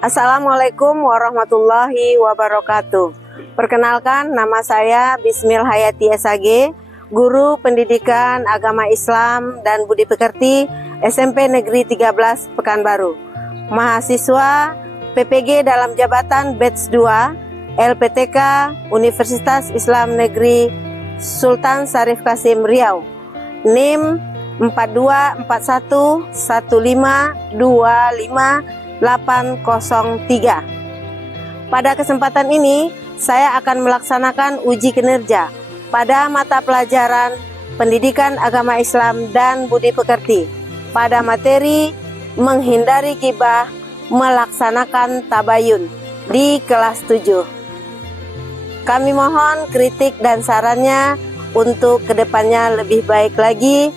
Assalamualaikum warahmatullahi wabarakatuh. Perkenalkan, nama saya Bismil Hayati SAG, Guru Pendidikan Agama Islam dan Budi Pekerti SMP Negeri 13 Pekanbaru. Mahasiswa PPG dalam jabatan Batch 2 LPTK Universitas Islam Negeri Sultan Syarif Kasim Riau. NIM 42151525803. Pada kesempatan ini, saya akan melaksanakan uji kinerja pada mata pelajaran Pendidikan Agama Islam dan Budi Pekerti pada materi menghindari gibah, melaksanakan tabayun di kelas 7. Kami mohon kritik dan sarannya untuk kedepannya lebih baik lagi.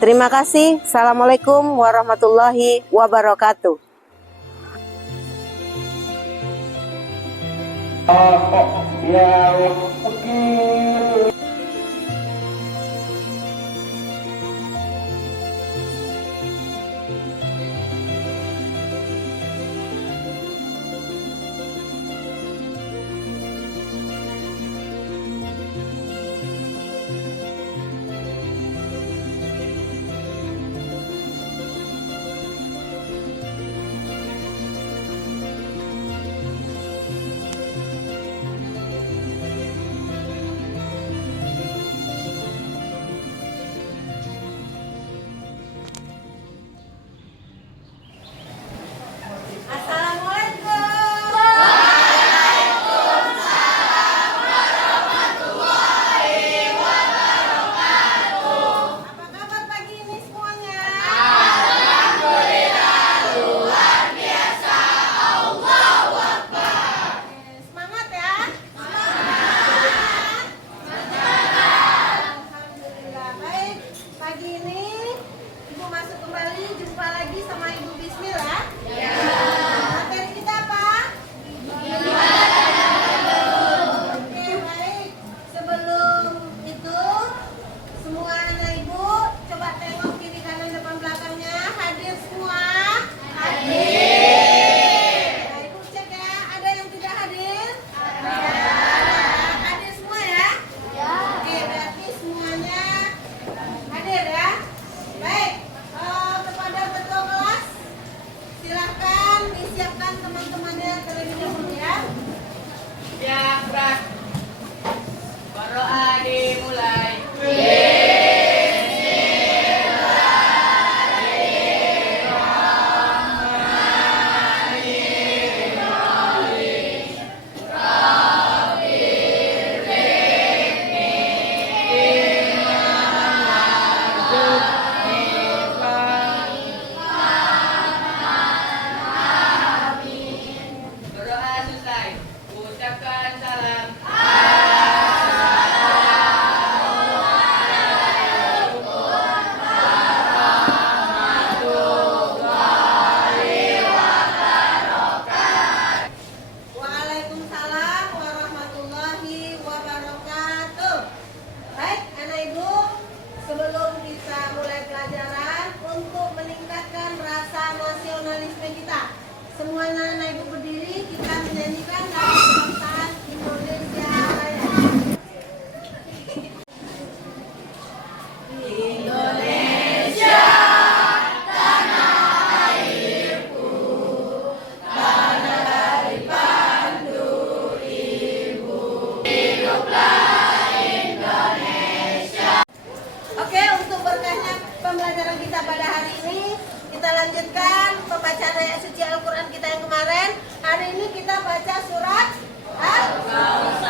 Terima kasih. Assalamualaikum warahmatullahi wabarakatuh. Semuanya anak ibu berdiri, kita menyanyikan lagu kebangsaan Indonesia Raya. Indonesia, tanah airku, tanah dari pandu ibu. Hiduplah Indonesia. Oke, untuk berkahnya pembelajaran kita pada hari ini, kita lanjutkan pembacaan ayat suci Al-Quran kita yang kemarin. Hari ini kita baca surat Al-Kautsar.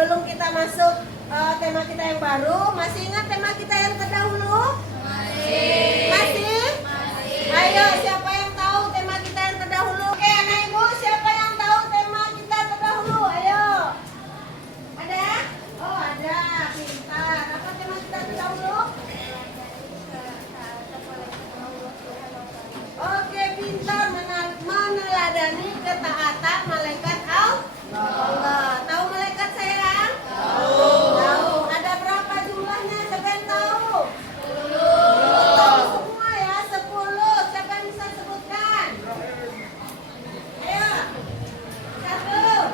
sebelum kita masuk tema kita yang baru, masih ingat tema kita yang terdahulu? Masih? Ayo, siapa yang tahu tema kita yang terdahulu? Oke, anak ibu, siapa yang tahu tema kita terdahulu? Ayo. Ada? Oh, ada. Pintar. Apa tema kita terdahulu? Oke, pintar meneladani ketaatan malaikat Allah. Tahu malaikat sayang? Tahu. Ada berapa jumlahnya? Siapa yang tahu? 10. Tahu semua ya, 10. Siapa yang bisa sebutkan? Ayo. 1.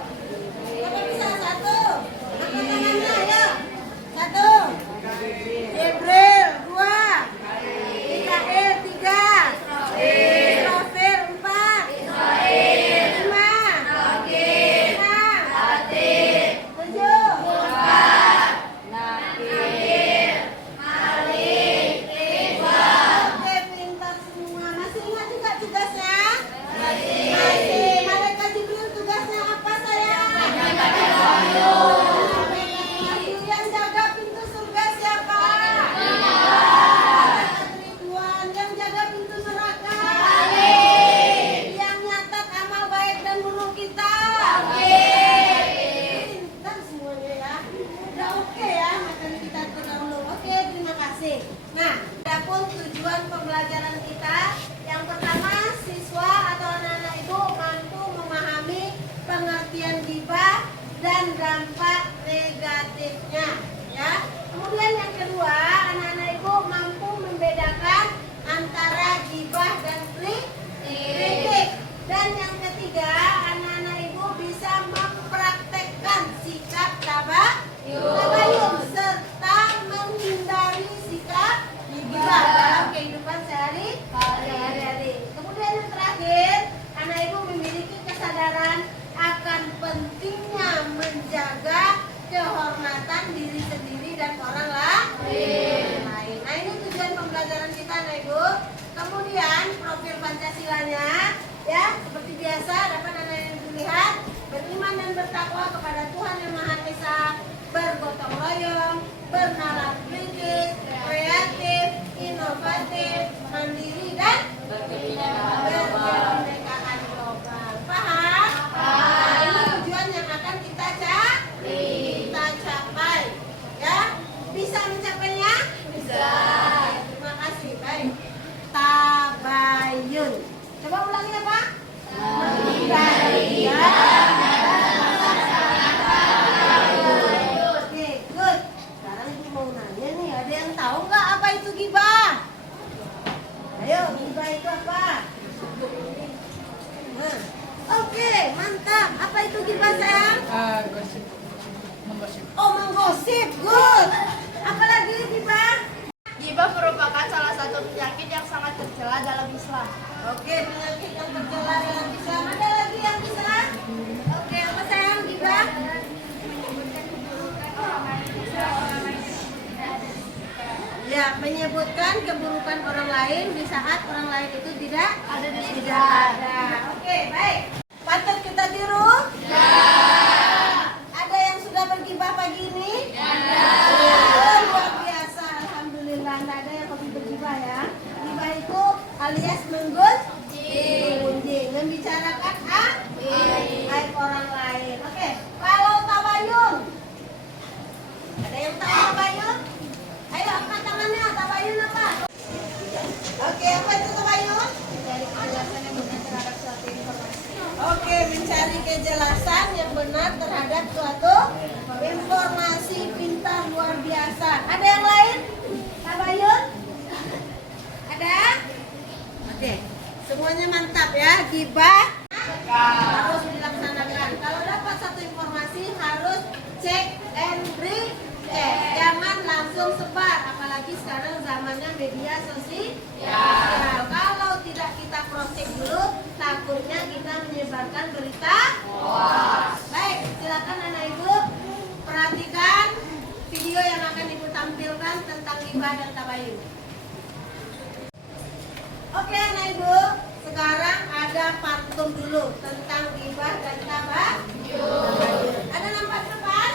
Siapa bisa 1? Angkat tangannya, ayo. 1. Jibril 2. Mikael 3. Israfil 4. 5. 'Ghibah' dan 'Tabayyun'. Ada nampak depan?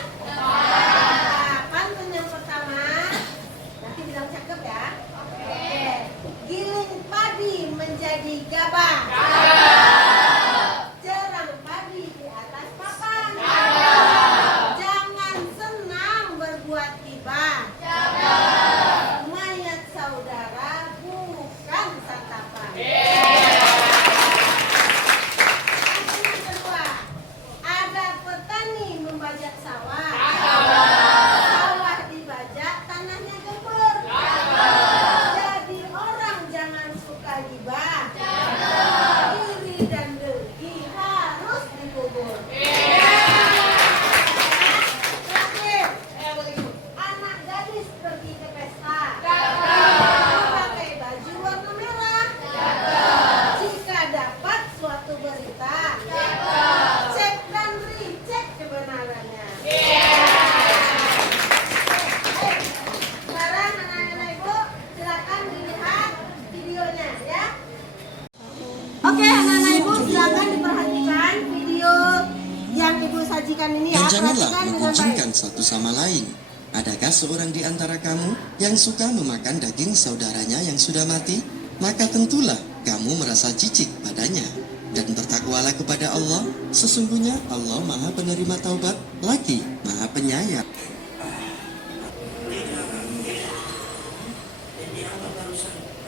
perhatikan ini ya. Dan janganlah Perhatikan dengan mengkucingkan baik. satu sama lain. Adakah seorang di antara kamu yang suka memakan daging saudaranya yang sudah mati? Maka tentulah kamu merasa jijik padanya. Dan bertakwalah kepada Allah, sesungguhnya Allah Maha Penerima Taubat, lagi Maha Penyayang.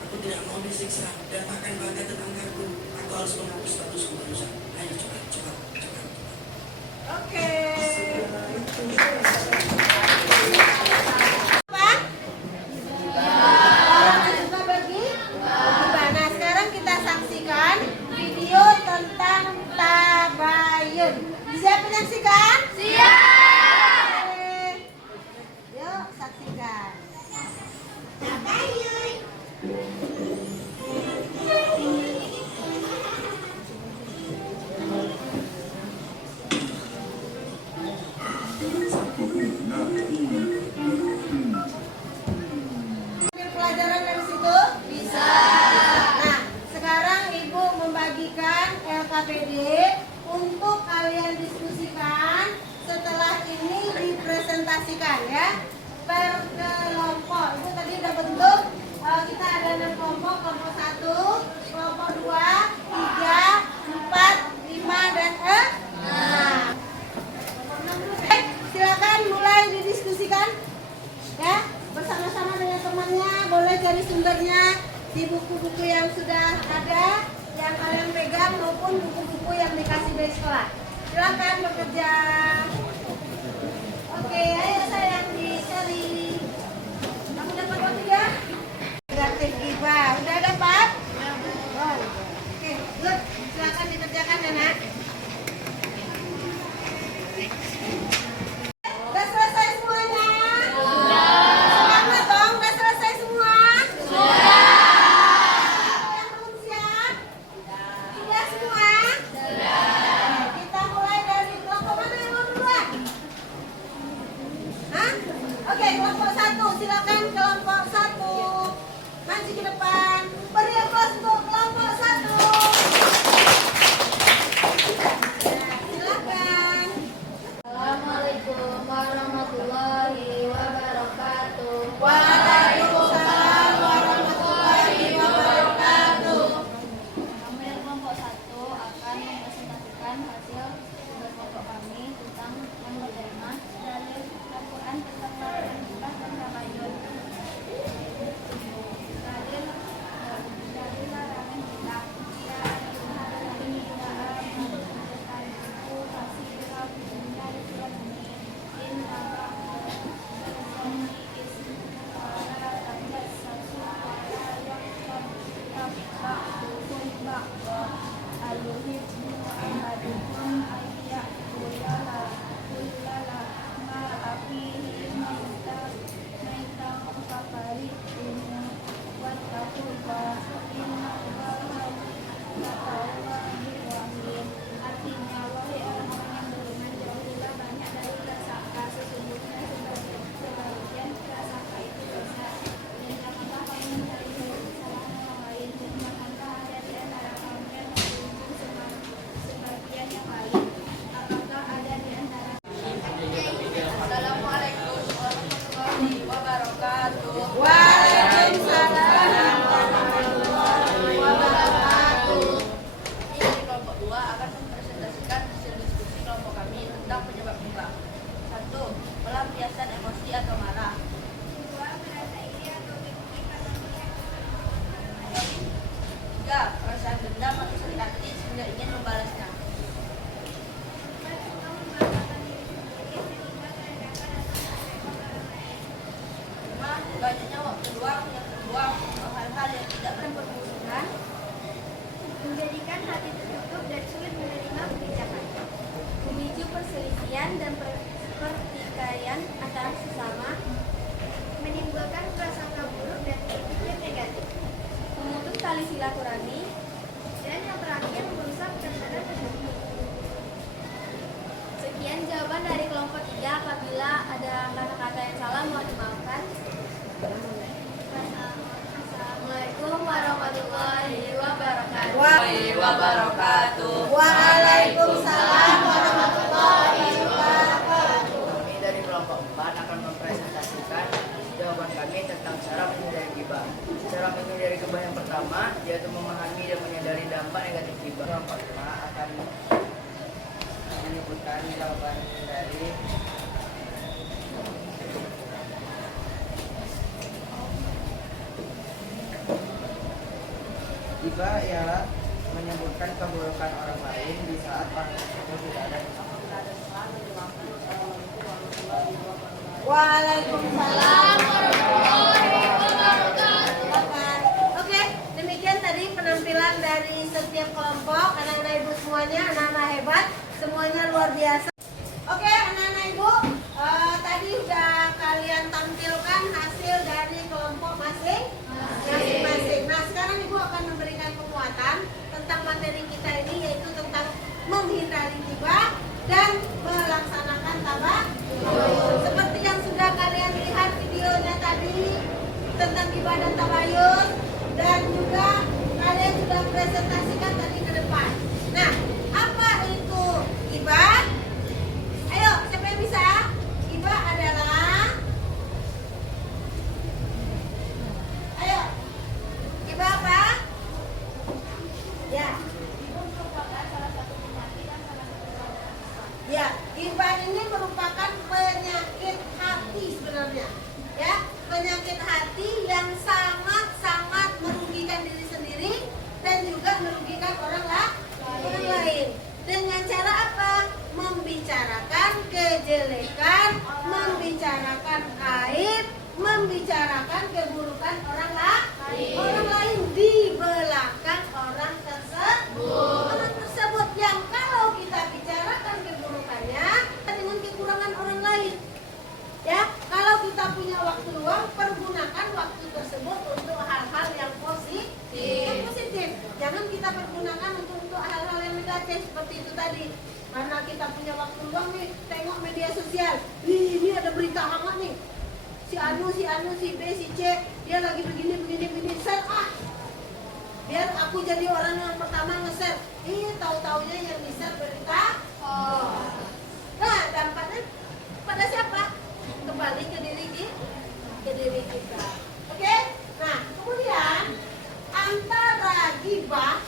Aku tidak mau disiksa dan makan bangga tetanggaku. Aku harus menghapus statusku barusan. Ayo cepat. Oke. Apa? Orang yang suka bagi? Nah, sekarang kita saksikan video tentang tabayun. Siap menyaksikan? Siap. Yuk, saksikan. Tabayun. Ambil pelajaran dari situ? Bisa. Nah, sekarang Ibu membagikan LKPD untuk kalian diskusikan. Setelah ini dipresentasikan ya. Per kelompok. Itu tadi udah bentuk. Kita ada 6 kelompok. Kelompok 1, kelompok 2, 3, 4, 5, dan 6. Silakan mulai didiskusikan ya, bersama-sama dengan temannya. Boleh cari sumbernya di buku-buku yang sudah ada yang kalian pegang maupun buku-buku yang dikasih dari sekolah. Silakan bekerja. Oke, ayo sayang dicari. Kamu dapat waktu ya? Kreatif Iba, udah dapat? Oh, oke, good. Silakan dikerjakan ya nak. Udah selesai semuanya? Sudah. Semangat dong, udah selesai semua? Sudah. Yang belum siap? Sudah semua? Sudah. Kita mulai dari kelompok mana yang mau duluan? Hah? Oke, kelompok 1, silakan kelompok 1. Maju ke depan. Beri aplaus untuk kelompok 1. Silakan. Assalamualaikum warahmatullahi wabarakatuh. Waalaikumsalam warahmatullahi wabarakatuh. Kami dari kelompok 1 akan mempresentasikan hasil tugas kelompok kami tentang yang pertama dari Al-Quran tentang larangan nikah dan tabayun. Dari larangan nikah, ya ini artinya wahai orang-orang yang beriman jauhilah banyak dari prasangka, sesungguhnya sebagian prasangka itu dosa, dan janganlah kamu mencari kesalahan orang lain, dan janganlah ada di antara kamu yang mengunjung sebagian yang lain. Apakah ada di antara Assalamualaikum warahmatullahi wabarakatuh. Waalaikumsalam warahmatullahi wabarakatuh. Ini di kelompok 2 akan mempresentasikan hasil diskusi kelompok kami tentang penyebab nikah. 1. Pelampiasan emosi atau marah. 2. Merasa iri atau benci pada pihak. 3. Perasaan dendam atau sakit hati sehingga ingin membalasnya. 5. Banyaknya waktu luang yang terbuang untuk hal-hal yang tidak berkepentingan, menjadikan hati tertutup dan sulit menerima kebijakan, memicu perselisihan dan pertikaian antara sesama, menimbulkan prasangka buruk dan berpikir negatif, memutus tali silaturahmi, dan yang terakhir merusak tatanan hati. Sekian jawaban dari kelompok 3. Apabila ada kata-kata yang salah mohon dimaafkan. Assalamualaikum warahmatullahi wabarakatuh. Waalaikumsalam warahmatullahi wabarakatuh. pertama, yaitu memahami dan menyadari dampak negatif gibah. Yang pertama akan menyebutkan jawaban dari gibah ialah menyebutkan keburukan orang lain di saat orang tersebut tidak ada. Waalaikumsalam warahmatullahi wabarakatuh. Oke, demikian tadi penampilan dari setiap kelompok. Anak-anak ibu semuanya, anak-anak hebat, semuanya luar biasa. Oke, anak-anak ibu, tadi udah kalian tampilkan hasil dari kelompok masing-masing. Nah, sekarang ibu akan memberikan penguatan tentang materi kita ini, yaitu tentang menghindari gibah dan melaksanakan tabayun. Seperti yang sudah kalian lihat videonya tadi tentang gibah dan tabayun, dan juga kalian sudah presentasikan tadi ke depan. Nah, apa itu gibah? Ayo, siapa yang bisa? Gibah adalah, ayo, gibah apa? Ya. Ya, gibah ini merupakan penyakit hati sebenarnya. Ya, penyakit hati yang sangat-sangat merugikan diri sendiri dan juga merugikan orang lain. Dengan cara apa? Membicarakan kejelekan, membicarakan aib, membicarakan keburukan orang lain di belakang orang tersebut yang kalau kita bicarakan keburukannya dengan kekurangan orang lain. Ya, kalau kita punya waktu luang, pergunakan waktu tersebut untuk hal-hal yang positif. Jangan kita pergunakan untuk hal-hal yang negatif seperti itu tadi. Karena kita punya waktu luang nih, tengok media sosial. Ini ada berita hangat nih. Si Anu, si B, si C, dia lagi begini, share biar aku jadi orang yang pertama nge-share. Tahu-taunya yang di-share berita. Nah, dampaknya pada siapa? Kembali ke diri kita. Oke? Nah, kemudian antara gibah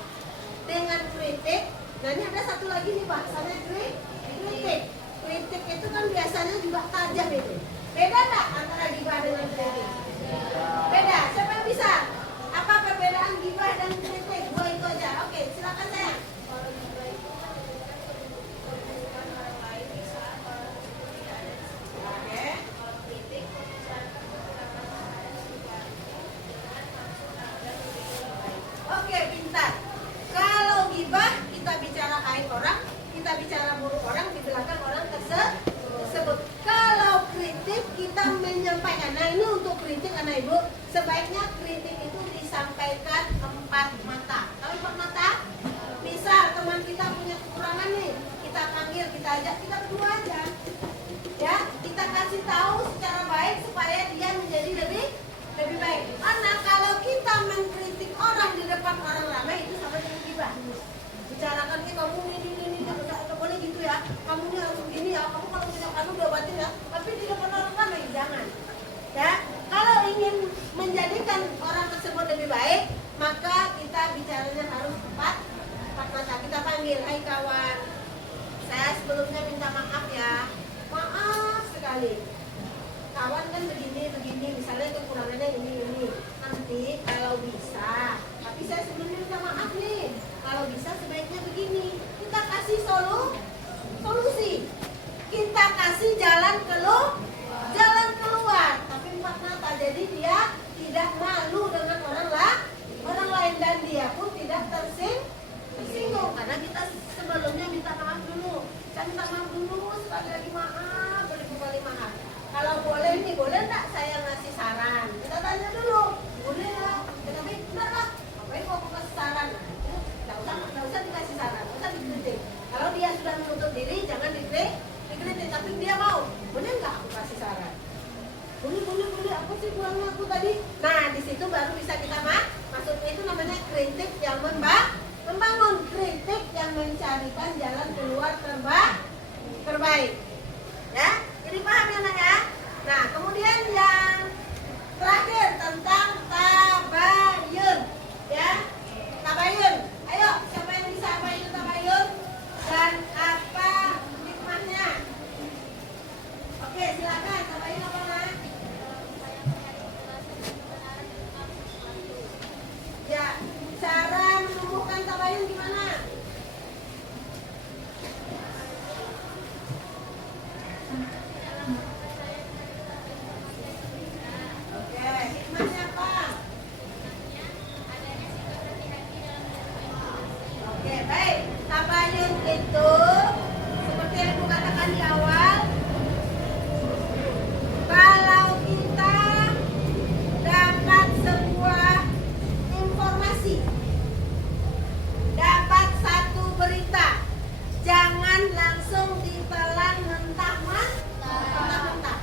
dengan kritik, nah ini ada satu lagi nih bahasanya kritik. Kritik itu kan biasanya juga tajam itu. Beda nggak antara gibah dengan kritik? Beda. Siapa yang bisa? Apa perbedaan gibah dan kritik? Gua itu aja. Oke, silakan sayang. Oke, pintar. Kalau gibah kita bicara aib orang, kita bicara buruk orang di belakang orang tersebut. Kalau kritik kita menyampaikan. Nah, ini untuk kritik anak ibu, sebaiknya kritik itu disampaikan empat mata. Tahu empat mata? Misal teman kita punya kekurangan nih, kita panggil, kita ajak, kita berdua aja. Ya, kita kasih tahu secara baik supaya dia menjadi lebih baik. Karena kalau kita mengkritik orang di depan orang ramai itu sama dengan gibah. Bicarakan kamu ini nggak boleh gitu ya. Kamu ini harus begini ya. Kamu kalau punya kamu diobatin ya. Tapi di depan orang ramai jangan. Ya, kalau ingin menjadikan orang tersebut lebih baik, maka kita bicaranya harus empat mata. Kita panggil, hai kawan, saya sebelumnya minta maaf ya. Maaf sekali. Kawan kan begini, misalnya kekurangannya ini. Nanti kalau bisa, tapi saya sebelumnya minta maaf nih. Kalau bisa sebaiknya begini. Kita kasih solusi. Kita kasih jalan keluar. Tapi empat mata. Jadi dia tidak malu dengan orang lain dan dia pun tidak tersinggung karena kita sebelumnya minta maaf dulu. Saya minta maaf dulu, sekali lagi maaf, beribu kali maaf. Kalau boleh nih, boleh enggak saya ngasih saran? Kita tanya dulu, boleh ya? Tapi enggak lah, ngapain kok aku kasih saran? Enggak usah dikasih saran, enggak usah dikritik. Kalau dia sudah menutup diri, jangan dikritik. Tapi dia mau, boleh enggak aku kasih saran? Boleh, apa sih kurangnya aku tadi? Nah, di situ baru bisa kita maksudnya itu namanya kritik yang membangun, kritik yang mencarikan jalan keluar terbaik. Ya, jadi paham ya nak ya? Nah, kemudian yang terakhir tentang tabayun, ya. silakan. Tabayun apa nak? Ya, cara menumbuhkan tabayun gimana? Oke, hikmahnya apa? Oke, baik. Tabayun itu seperti yang aku katakan di awal, kalau kita dapat sebuah informasi, dapat satu berita, jangan langsung ditelan mentah-mentah.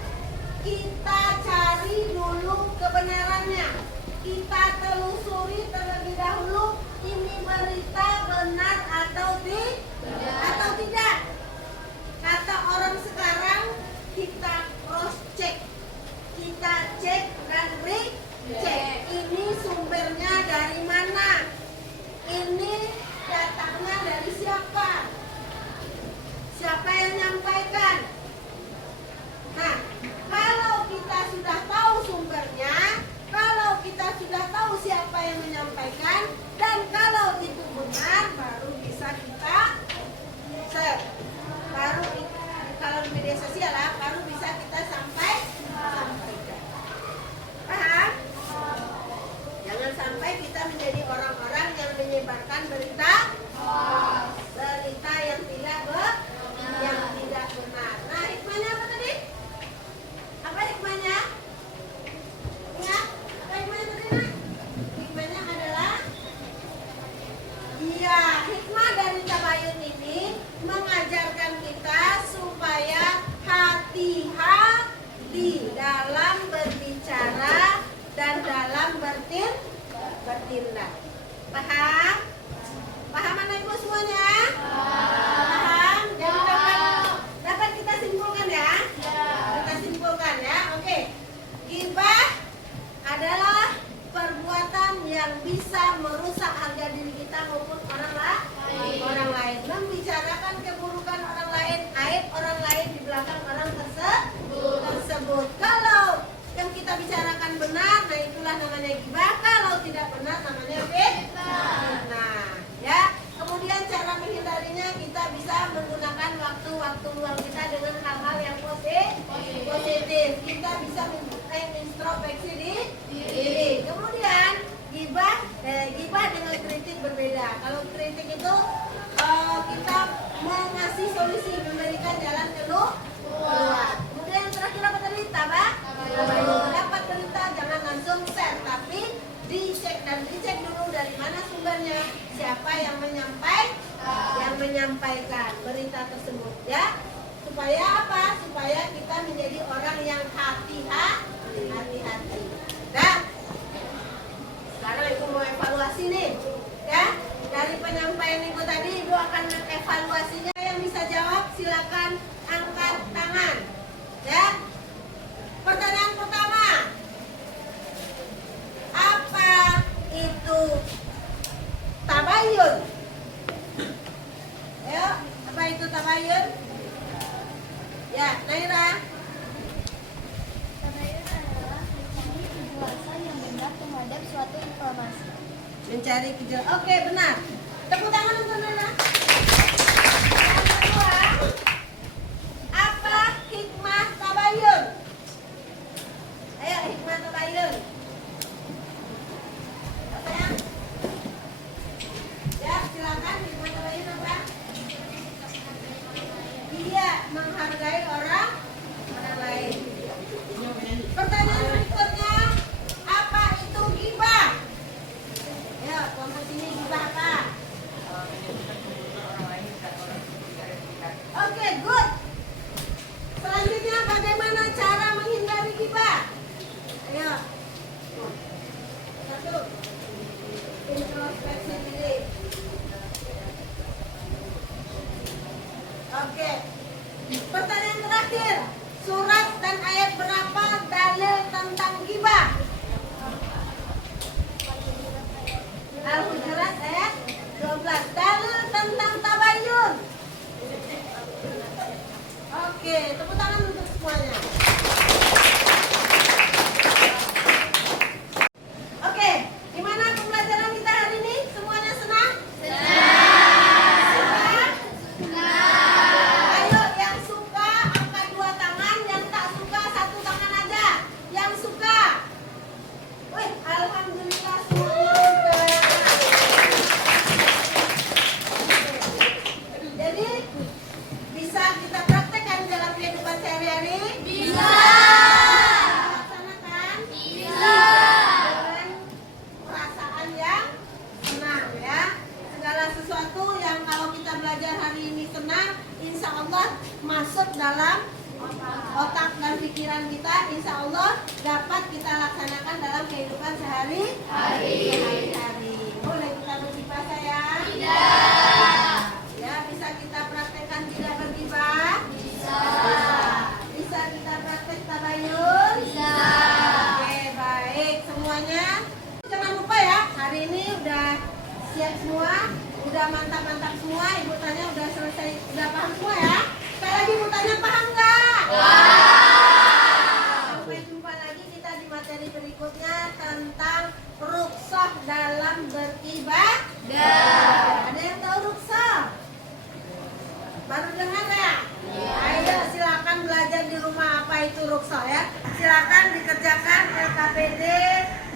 Kita cari dulu kebenarannya. Kita telusuri terlebih dahulu ini berita benar atau tidak. Kata orang sekarang, kita cross check. Kita cek dan cek. Ini sumbernya dari mana? Ini datangnya dari siapa? Siapa yang menyampaikan? Nah, kalau kita sudah tahu sumbernya, kalau kita sudah tahu siapa yang menyampaikan, dan kalau itu benar, baru bisa kita share. Baru kalau di media sosial lah, baru bisa kita sampaikan. Paham? Jangan sampai kita menjadi orang-orang yang menyebarkan berita yang tidak benar. Nah, hikmahnya apa tadi? Apa hikmahnya? Ingat? Apa hikmahnya tadi, Nak? Hikmahnya adalah, iya, hikmah dari tabayun ini mengajarkan kita supaya hati-hati dalam berbicara dan dalam bertindak. Paham? Paham anak ibu semuanya? Paham? Jadi dapat kita simpulkan ya? Kita simpulkan ya. Oke. Ghibah adalah perbuatan yang bisa merusak harga diri kita maupun orang lain. Membicarakan keburukan orang lain, aib orang lain di belakang orang tersebut. Kalau yang kita bicarakan benar, nah itulah namanya ghibah. Kalau tidak benar, namanya fitnah. Ya. Kemudian cara menghindarinya, kita bisa menggunakan waktu-waktu luang kita dengan hal-hal yang positif. Kita bisa introspeksi diri. Kemudian ghibah dengan kritik berbeda. Kalau kritik itu kita mengasih solusi, memberikan jalan keluar. Kemudian yang terakhir apa tadi? Tabayun. Dapat berita, jangan langsung share, tapi dicek dulu dari mana sumbernya, siapa yang menyampaikan berita tersebut, ya. Supaya apa? Supaya kita menjadi orang yang hati-hati. Dan sekarang ibu mau evaluasi nih, ya. Dari penyampaian ibu tadi, ibu akan mengevaluasinya. Yang bisa jawab silakan angkat tangan, ya. Pertanyaan pertama, apa itu tabayun? Ayo, apa itu tabayun? Ya, Naira. Tabayun adalah mencari kejelasan yang benar terhadap suatu informasi. Mencari kejelasan. Oke, benar. Tepuk tangan untuk Naira. Yang kedua, apa hikmah tabayun? Ayo, hikmah tabayun. Apa ya? Ya, silakan hikmah tabayun apa? Iya, menghargai orang lain. Pertanyaan berikutnya, apa itu ghibah? Ya, kelompok sini ghibah apa? Oke, good. Selanjutnya, bagaimana cara menghindari ghibah? Ayo. Satu. Introspeksi diri. Oke. Pertanyaan terakhir. Surat dan ayat berapa dalil tentang ghibah? Al-Hujurat ayat 12. Dalil tentang tabayun. Oke, tepuk tangan untuk semuanya. otak dan pikiran kita insya Allah dapat kita laksanakan dalam kehidupan sehari-hari. Boleh kita bergibah sayang? Tidak. Ya, bisa kita praktekkan tidak bergibah? Bisa. Bisa kita praktek tabayun? Bisa. Oke, baik semuanya. Jangan lupa ya, hari ini udah siap semua, udah mantap-mantap semua. Ibu tanya udah selesai, udah paham semua ya? Sekali lagi ibu tanya paham nggak? Sampai jumpa lagi kita di materi berikutnya tentang rukhsah dalam beribadah. Ada yang tahu rukhsah? Baru dengar ya? Ayo silakan belajar di rumah apa itu rukhsah ya. Silakan dikerjakan LKPD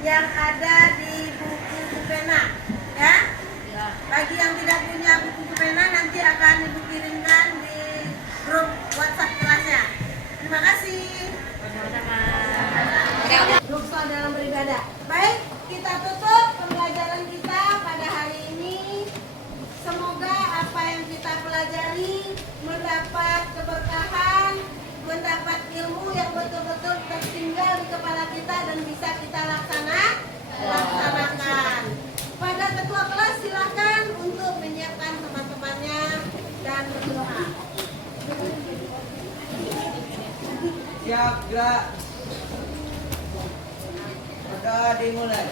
yang ada di buku pena ya. Bagi yang tidak punya buku pena nanti akan ibu kirimkan di grup WhatsApp kelasnya. Terima kasih. Rukhsah dalam beribadah. Baik, kita tutup pembelajaran kita pada hari ini. Semoga apa yang kita pelajari mendapat keberkahan, mendapat ilmu yang betul-betul tertinggal di kepala kita dan bisa kita laksanakan. Pada ketua kelas silakan untuk menyiapkan teman-temannya dan berdoa. Siap, gerak. Maka dimulai.